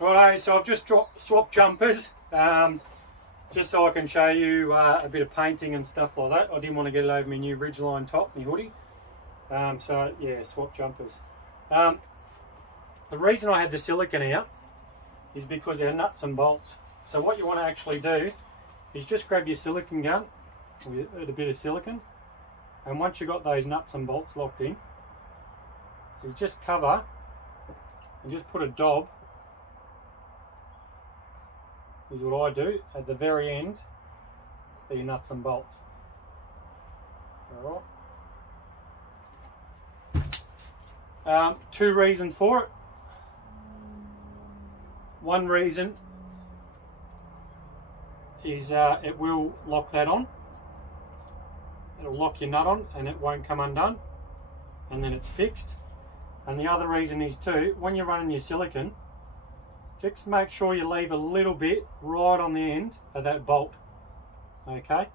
Righto, so I've just swapped jumpers, just so I can show you a bit of painting and stuff like that. I didn't want to get it over my new Ridgeline top, my hoodie. So yeah, swap jumpers. The reason I had the silicone out is because they're nuts and bolts. So what you want to actually do is just grab your silicone gun with a bit of silicone, and once you've got those nuts and bolts locked in, you just cover and just put a dab, is what I do, at the very end of your nuts and bolts. Alright. Two reasons for it. One reason is it will lock that on. It'll lock your nut on and it won't come undone, and then it's fixed. And the other reason is too, when you're running your silicone, just make sure you leave a little bit right on the end of that bolt. Okay?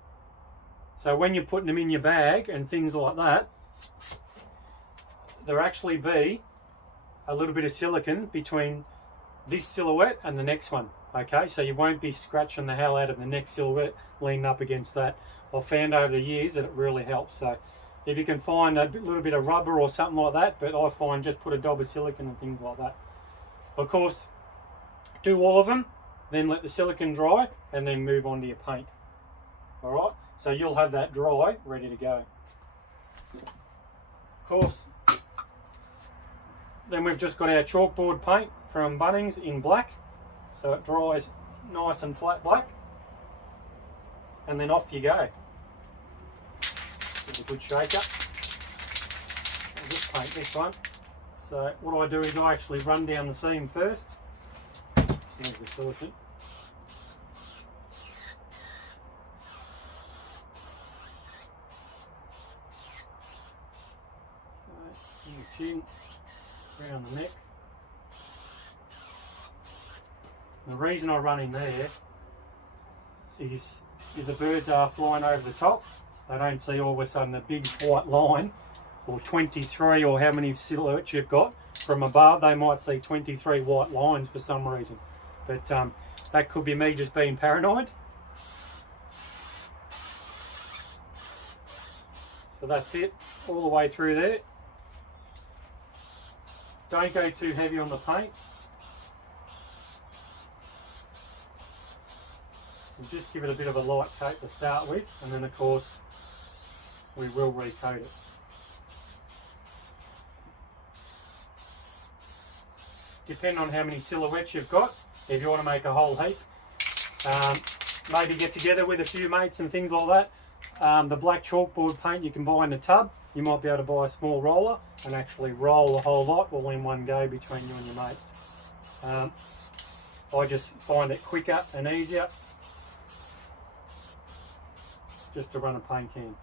So when you're putting them in your bag and things like that, there'll actually be a little bit of silicone between this silhouette and the next one. Okay, so you won't be scratching the hell out of the next silhouette leaning up against that. I've found over the years that it really helps. So if you can find a little bit of rubber or something like that, but I find just put a dab of silicone and things like that. Of course, do all of them, then let the silicone dry, and then move on to your paint. All right, so you'll have that dry, ready to go. Of course, then we've just got our chalkboard paint from Bunnings in black, so it dries nice and flat black, and then off you go. Give it a good shake up. I'll just paint this one. So what I do is I actually run down the seam first. There's the silicone. So in the chin, around the neck. The reason I run in there is if the birds are flying over the top, they don't see all of a sudden a big white line, or 23, or how many silhouettes you've got from above. They might see 23 white lines for some reason, but that could be me just being paranoid. So that's it, all the way through there. Don't go too heavy on the paint. And just give it a bit of a light coat to start with, and then of course we will recoat it. Depending on how many silhouettes you've got, if you want to make a whole heap, maybe get together with a few mates and things like that. The black chalkboard paint you can buy in a tub. You might be able to buy a small roller and actually roll the whole lot all in one go between you and your mates. I just find it quicker and easier just to run a paint can.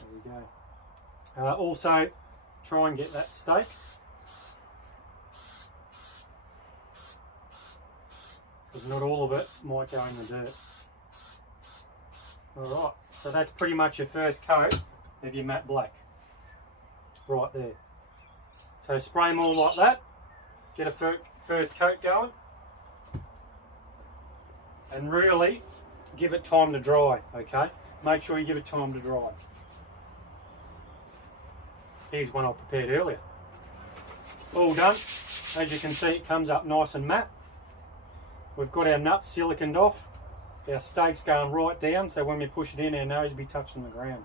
There we go. Also, try and get that stake. Because not all of it might go in the dirt. Alright, so that's pretty much your first coat of your matte black. Right there. So spray them all like that. Get a first coat going. And really give it time to dry, okay? Make sure you give it time to dry. Here's one I prepared earlier. All done. As you can see, it comes up nice and matte. We've got our nuts siliconed off. Our stake's going right down, so when we push it in, our nose will be touching the ground.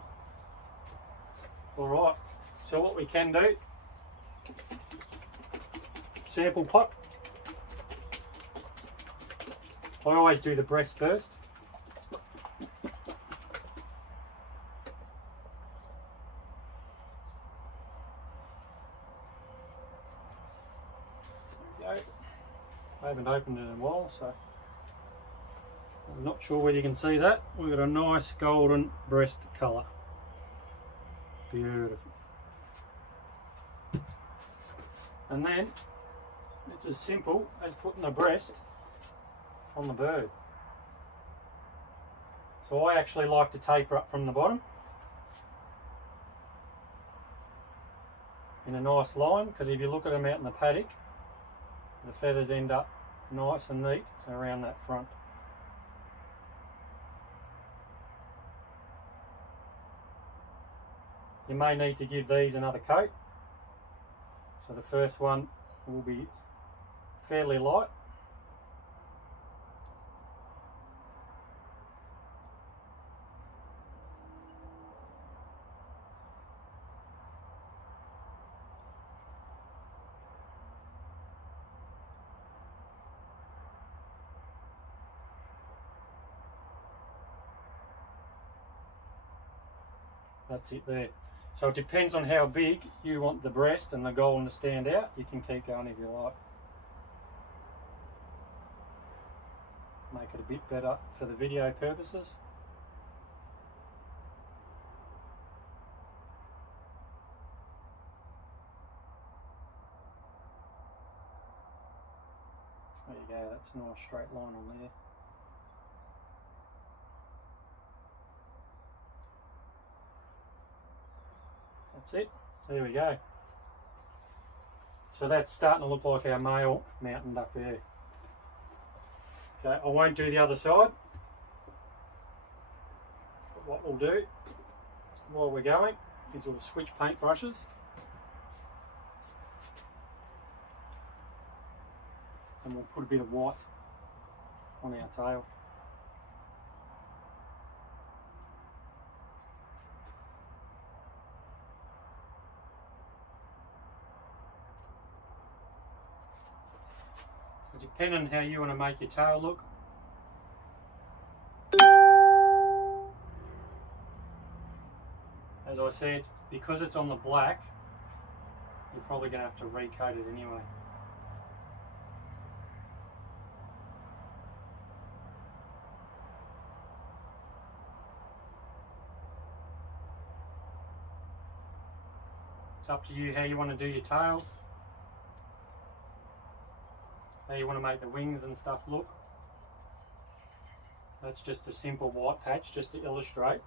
Alright, so what we can do, sample pot. I always do the breast first. I haven't opened it in a while, so I'm not sure whether you can see that. We've got a nice golden breast colour. Beautiful. And then it's as simple as putting the breast on the bird. So I actually like to taper up from the bottom in a nice line, because if you look at them out in the paddock, the feathers end up nice and neat around that front. You may need to give these another coat. So the first one will be fairly light. That's it there. So it depends on how big you want the breast and the golden to stand out. You can keep going if you like. Make it a bit better for the video purposes. There you go, that's a nice straight line on there. That's it. There we go. So that's starting to look like our male mountain duck there. Okay, I won't do the other side. But what we'll do while we're going is we'll switch paint brushes. And we'll put a bit of white on our tail. Depending on how you want to make your tail look. As I said, because it's on the black, you're probably going to have to recoat it anyway. It's up to you how you want to do your tails. How you want to make the wings and stuff look. That's just a simple white patch just to illustrate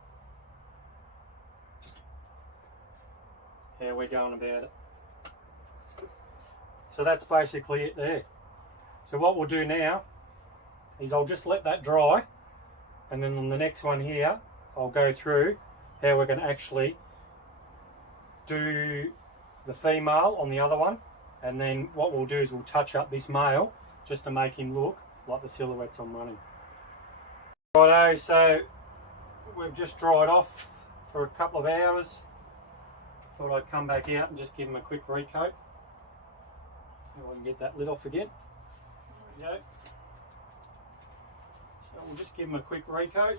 how we're going about it. So that's basically it there. So what we'll do now is I'll just let that dry, and then on the next one here I'll go through how we're going to actually do the female on the other one. And then what we'll do is we'll touch up this male just to make him look like the silhouettes I'm running. Righto, so we've just dried off for a couple of hours. Thought I'd come back out and just give him a quick recoat. See if I can get that lid off again. There we go. So we'll just give him a quick recoat.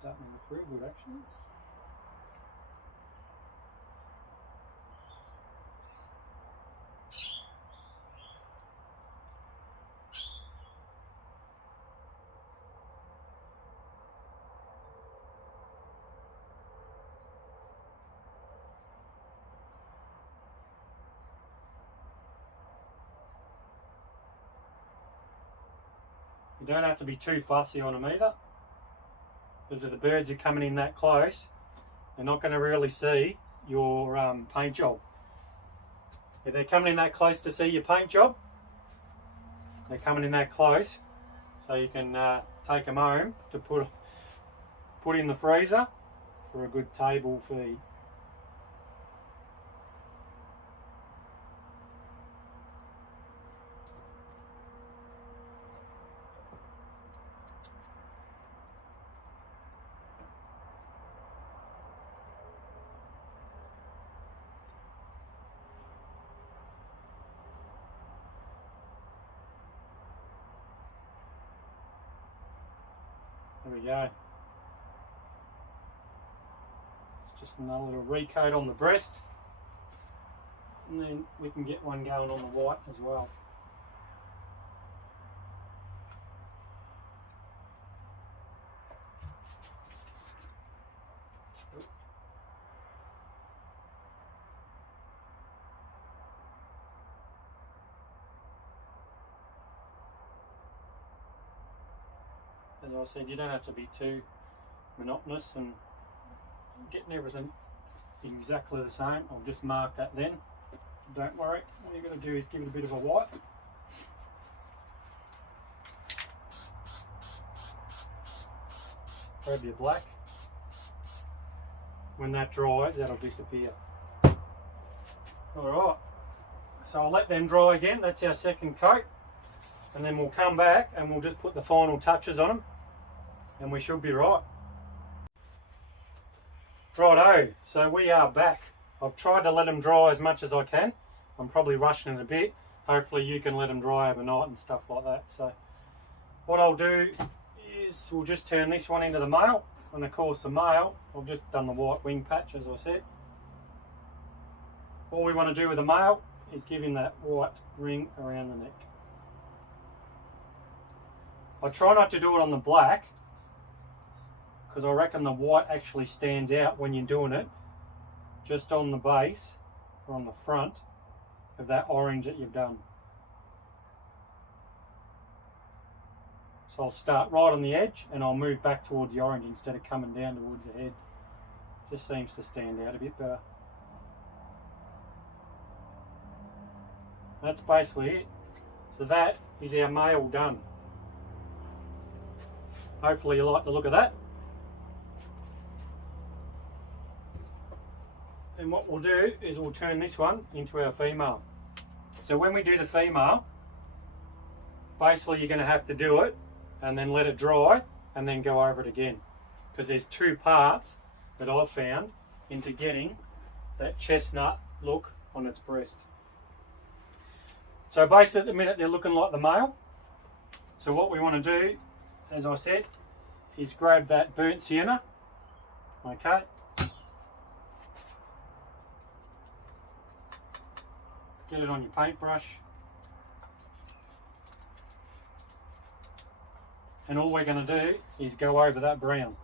Starting to look real good actually. You don't have to be too fussy on them either, because if the birds are coming in that close, they're not going to really see your paint job. If they're coming in that close to see your paint job, they're coming in that close, so you can take them home to put in the freezer for a good table feed. There we go. It's just another little recoat on the breast. and then we can get one going on the white as well. As I said, you don't have to be too monotonous and getting everything exactly the same. I'll just mark that then. Don't worry, all you're going to do is give it a bit of a wipe. Grab your black. When that dries, that'll disappear. Alright, so I'll let them dry again. That's our second coat. And then we'll come back and we'll just put the final touches on them. And we should be right. Righto, so we are back. I've tried to let them dry as much as I can. I'm probably rushing it a bit. Hopefully you can let them dry overnight and stuff like that. So what I'll do is we'll just turn this one into the male. And of course the male, I've just done the white wing patch as I said. All we want to do with the male is give him that white ring around the neck. I try not to do it on the black, because I reckon the white actually stands out when you're doing it just on the base or on the front of that orange that you've done. So I'll start right on the edge and I'll move back towards the orange instead of coming down towards the head. Just seems to stand out a bit better. That's basically it. So that is our male done. Hopefully you like the look of that. And what we'll do is we'll turn this one into our female. So when we do the female, basically you're going to have to do it and then let it dry and then go over it again. Because there's two parts that I've found into getting that chestnut look on its breast. So basically at the minute they're looking like the male. So what we want to do, as I said, is grab that burnt sienna, okay, get it on your paintbrush, and all we're going to do is go over that brown.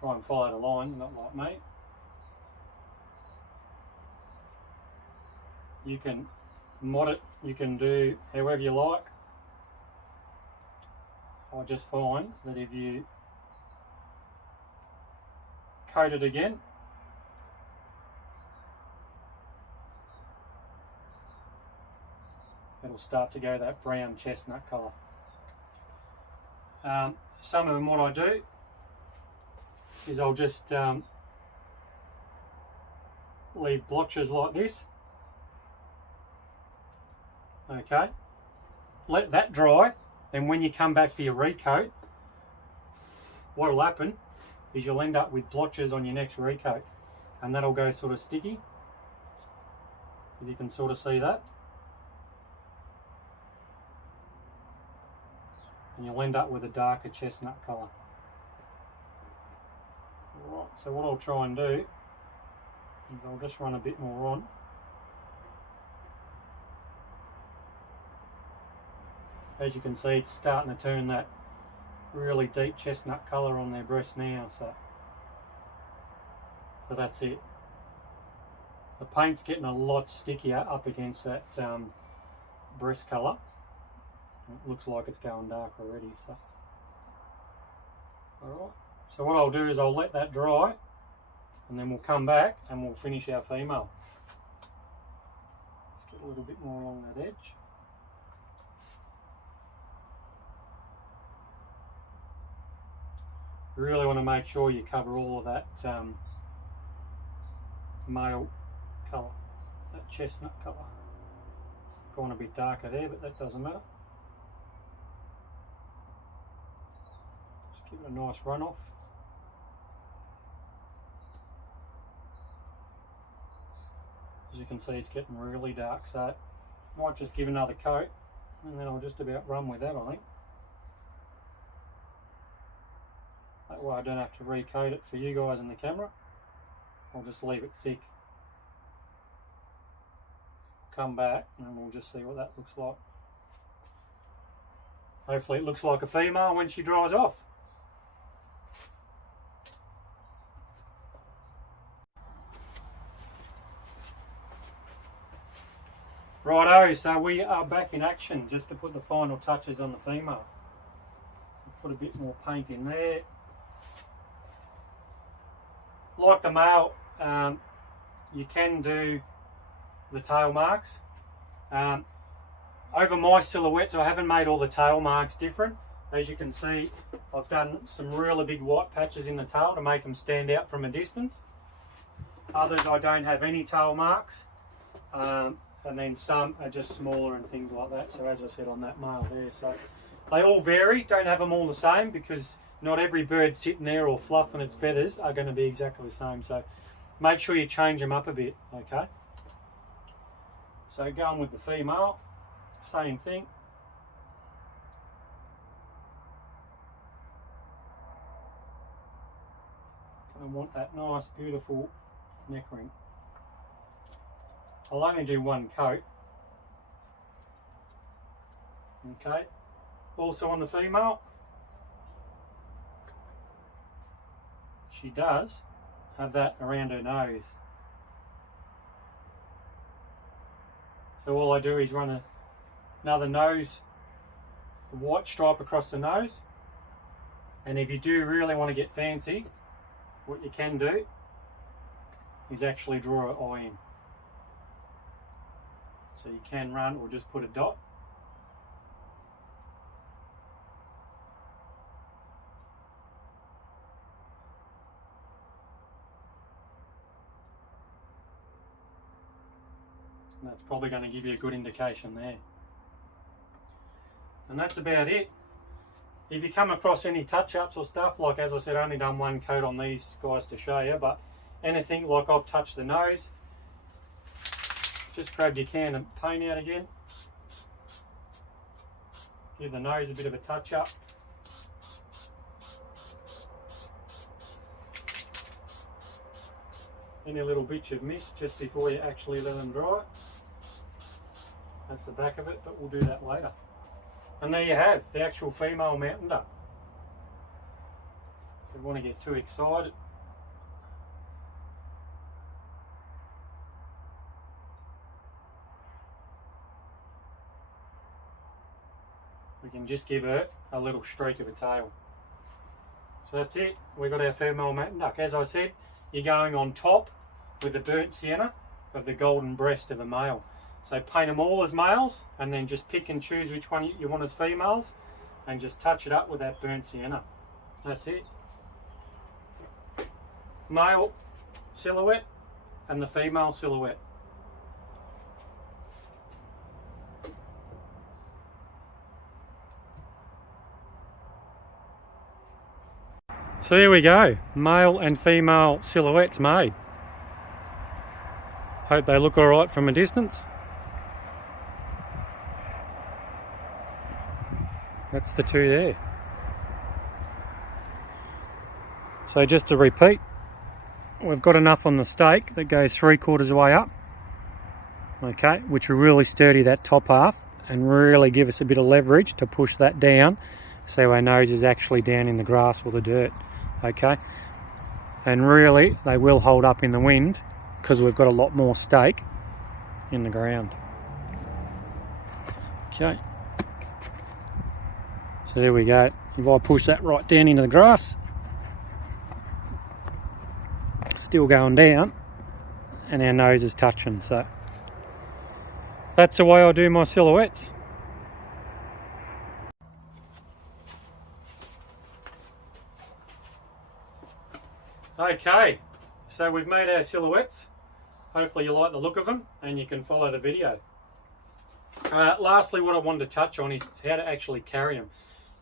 Try and follow the line, not like me. You can mod it, you can do however you like. I just find that if you coat it again, it'll start to go that brown chestnut colour. Some of them, what I do is I'll just leave blotches like this. Okay, let that dry, and when you come back for your recoat, what will happen is you'll end up with blotches on your next recoat, and that'll go sort of sticky, if you can sort of see that, and you'll end up with a darker chestnut colour. Right, so what I'll try and do is I'll just run a bit more on. As you can see, it's starting to turn that really deep chestnut colour on their breast now, so that's it. The paint's getting a lot stickier up against that breast colour. It looks like it's going dark already, so. Alright, so what I'll do is I'll let that dry and then we'll come back and we'll finish our female. Let's get a little bit more along that edge. You really want to make sure you cover all of that male colour, that chestnut colour. Gone a bit darker there, but that doesn't matter. Just give it a nice run off. As you can see, it's getting really dark, so I might just give another coat And then I'll just about run with that, I think. That way I don't have to recoat it for you guys in the camera. I'll just leave it thick. Come back and we'll just see what that looks like. Hopefully it looks like a female when she dries off. Righto, so we are back in action just to put the final touches on the female. Put a bit more paint in there. Like the male, you can do the tail marks. Over my silhouettes, I haven't made all the tail marks different. As you can see, I've done some really big white patches in the tail to make them stand out from a distance. Others I don't have any tail marks. And then some are just smaller and things like that. So as I said on that male there, so they all vary. Don't have them all the same because not every bird sitting there or fluffing its feathers are going to be exactly the same. So make sure you change them up a bit, okay? So going with the female, same thing. I want that nice, beautiful neck ring. I'll only do one coat. Okay. Also on the female, she does have that around her nose. So all I do is run another nose, a white stripe across the nose. And if you do really want to get fancy, what you can do is actually draw an eye in. So you can run or just put a dot. And that's probably going to give you a good indication there. And that's about it. If you come across any touch-ups or stuff, like as I said, I only done one coat on these guys to show you, but anything like I've touched the nose, just grab your can of paint out again. Give the nose a bit of a touch up. Any little bits of mist just before you actually let them dry. That's the back of it, but we'll do that later. And there you have the actual female mountain duck. If you want to get too excited, we can just give her a little streak of a tail. So that's it, we've got our female mountain duck. As I said, you're going on top with the burnt sienna of the golden breast of a male. So paint them all as males and then just pick and choose which one you want as females and just touch it up with that burnt sienna. That's it. Male silhouette and the female silhouette. So there we go, male and female silhouettes made. Hope they look alright from a distance. That's the two there. So just to repeat, we've got enough on the stake that goes 3/4 of the way up, okay, which will really sturdy that top half and really give us a bit of leverage to push that down so our nose is actually down in the grass or the dirt, okay. And really they will hold up in the wind because we've got a lot more stake in the ground. Okay. So there we go. If I push that right down into the grass, still going down, and our nose is touching. So that's the way I do my silhouettes. Okay, so we've made our silhouettes. Hopefully you like the look of them and you can follow the video. Lastly, what I wanted to touch on is how to actually carry them.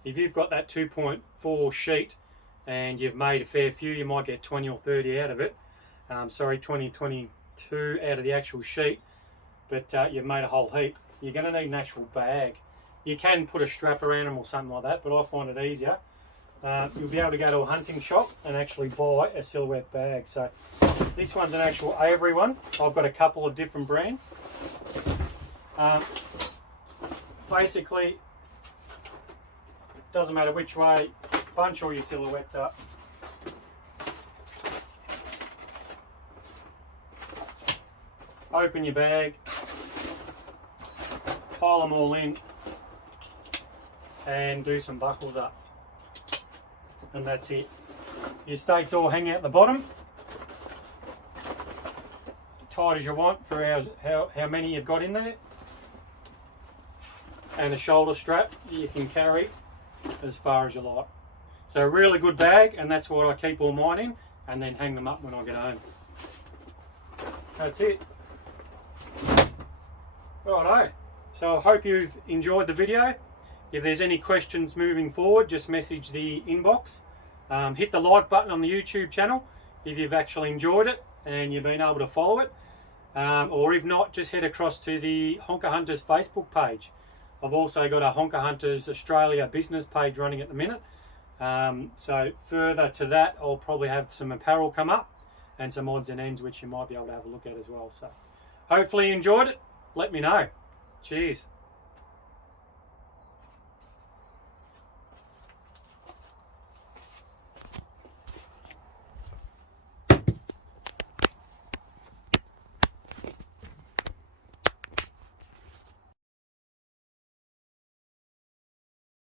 If you've got that 2.4 sheet and you've made a fair few, you might get 20 or 30 out of it. 20, 22 out of the actual sheet, but you've made a whole heap. You're going to need an actual bag You can put a strap around them or something like that, but I find it easier. You'll be able to go to a hunting shop and actually buy a Silhouette bag. So this one's an actual Avery one. I've got a couple of different brands. Basically, doesn't matter which way, bunch all your Silhouettes up. Open your bag, pile them all in, and do some buckles up. And that's it. Your stakes all hang out the bottom, tight as you want for how many you've got in there. And a shoulder strap you can carry as far as you like. So a really good bag, and that's what I keep all mine in, and then hang them up when I get home. That's it. Righto. So I hope you've enjoyed the video. If there's any questions moving forward, just message the inbox. Hit the like button on the YouTube channel if you've actually enjoyed it and you've been able to follow it. Or if not, just head across to the Honker Hunters Facebook page. I've also got a Honker Hunters Australia business page running at the minute. So further to that, I'll probably have some apparel come up and some odds and ends which you might be able to have a look at as well. So hopefully you enjoyed it. Let me know. Cheers.